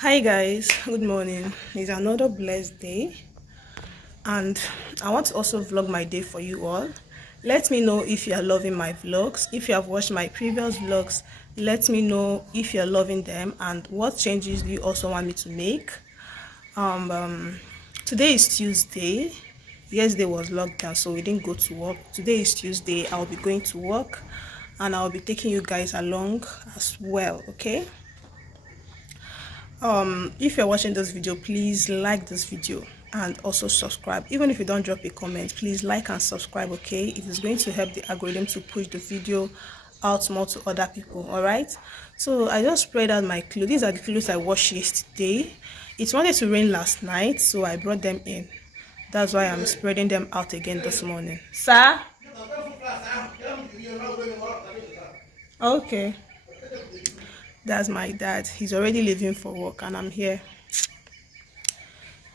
Hi guys, good morning. It's another blessed day, and I want to also vlog my day for you all. Let me know if you are loving my vlogs. If you have watched my previous vlogs, let me know if you're loving them and what changes do you also want me to make. um, um Today is Tuesday. Yesterday was lockdown, so we didn't go to work. Today is Tuesday. I'll be going to work and I'll be taking you guys along as well. Okay, if you're watching this video, please like this video and also subscribe. Even if you don't drop a comment, please like and subscribe. Okay, it is going to help the algorithm to push the video out more to other people. All right, so I just spread out my clothes. These are the clothes I washed yesterday. It wanted to rain last night, so I brought them in. That's why I'm spreading them out again this morning. Sir? Okay, that's my dad. He's already leaving for work and I'm here.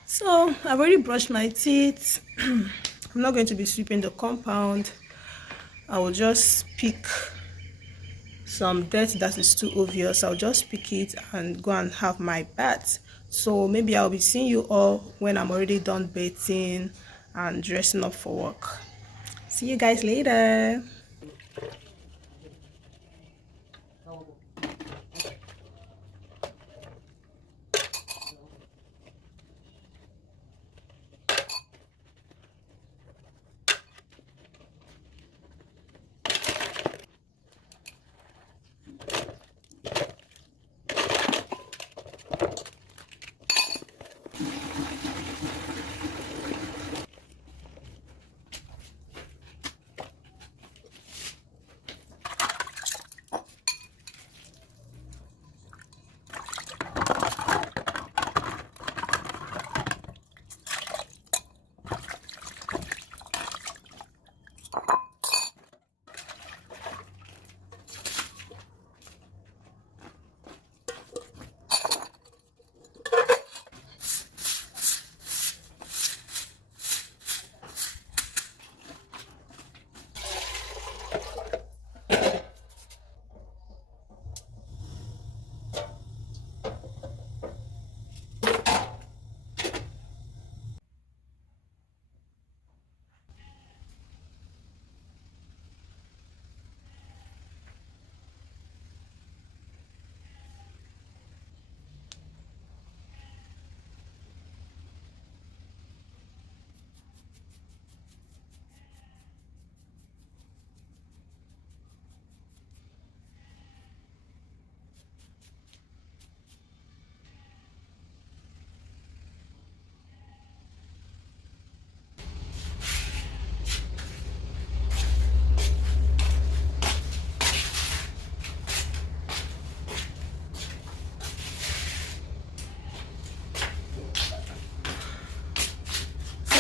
So I've already brushed my teeth. I'm not going to be sweeping the compound. I will just pick some dirt that is too obvious. I'll just pick it and go and have my bath. So maybe I'll be seeing you all when I'm already done bathing and dressing up for work. See you guys later.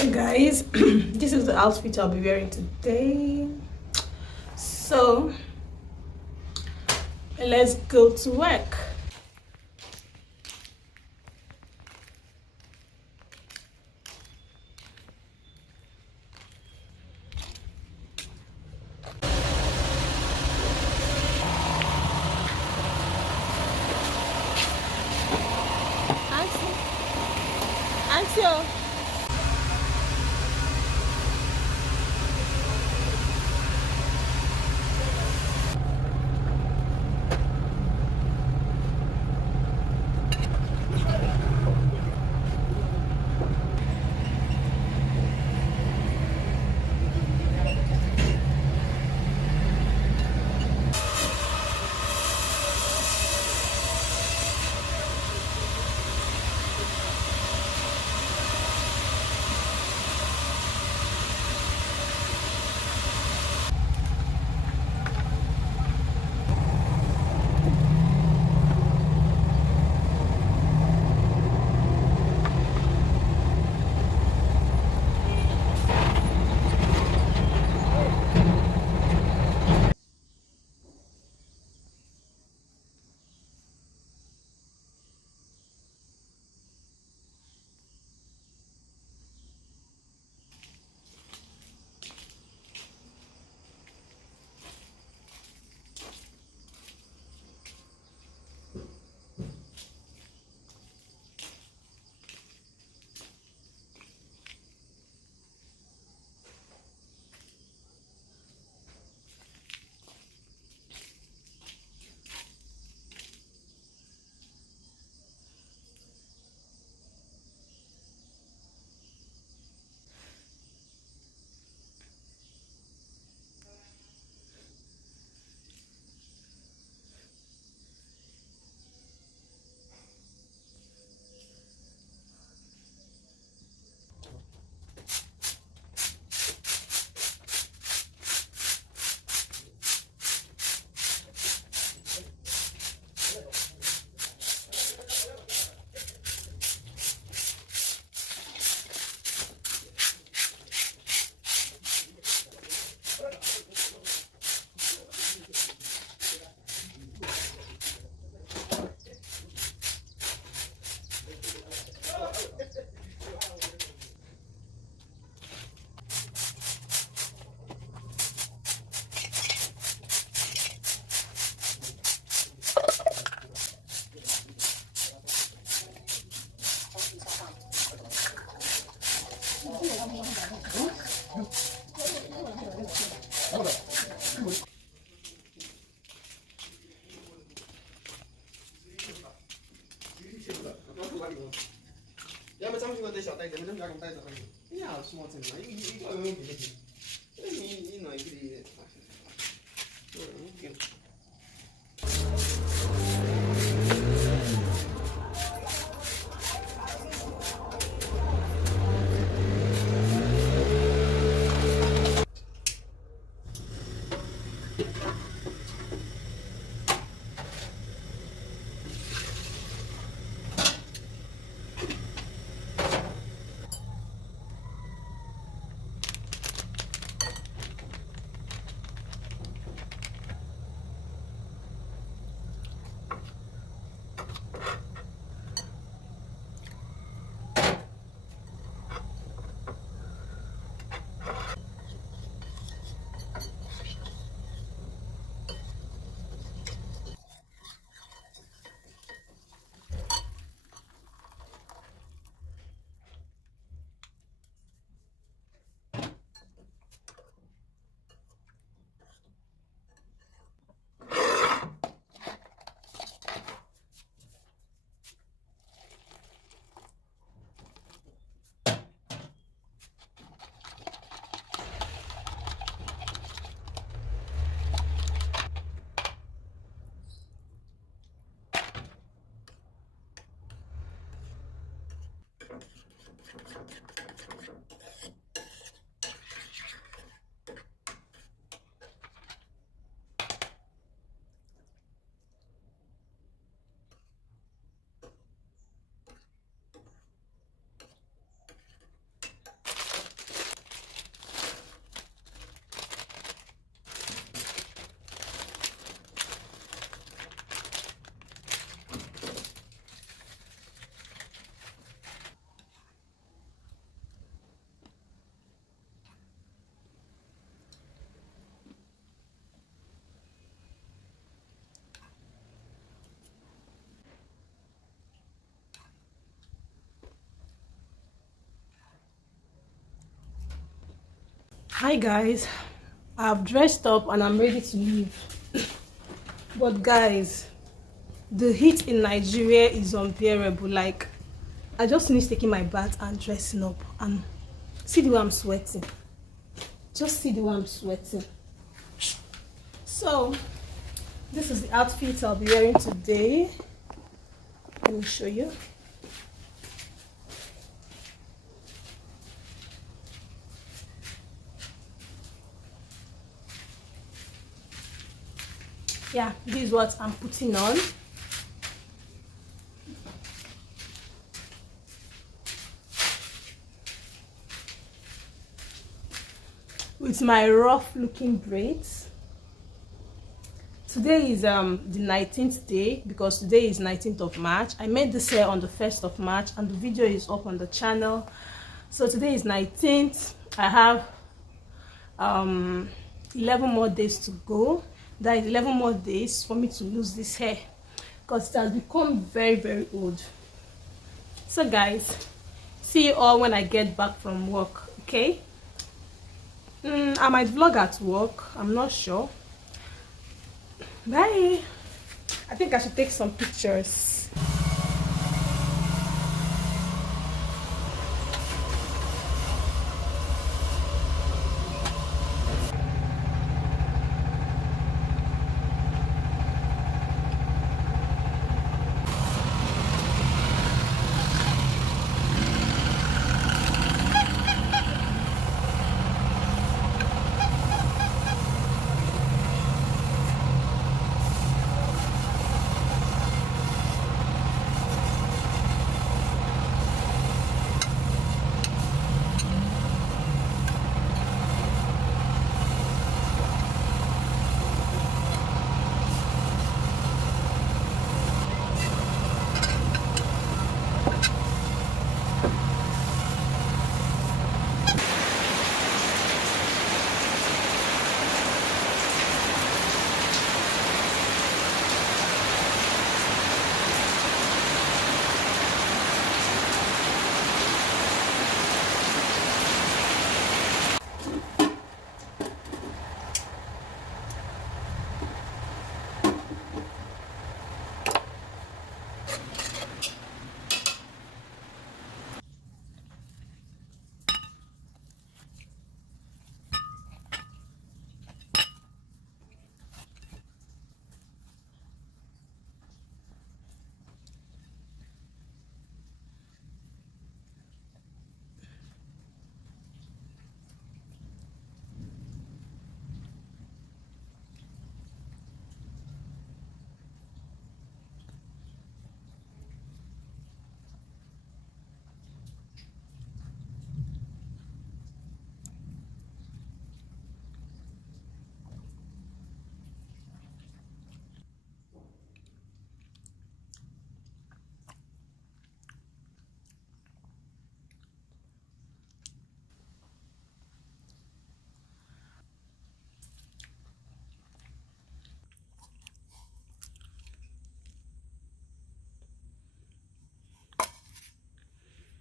So guys, this is the outfit I'll be wearing today. So let's go to work. Auntie, auntie. Hi guys, I've dressed up and I'm ready to leave. But guys, the heat in Nigeria is unbearable. Like, I just finished taking my bath and dressing up, and see the way I'm sweating. Just see the way I'm sweating. So this is the outfit I'll be wearing today. Let me show you. Yeah, this is what I'm putting on. With my rough looking braids. Today is the 19th day, because today is 19th of March. I made this hair on the 1st of March and the video is up on the channel. So today is 19th. I have 11 more days to go. That is 11 more days for me to lose this hair, because it has become very old. So guys, see you all when I get back from work, okay? I might vlog at work, I'm not sure. Bye. I think I should take some pictures.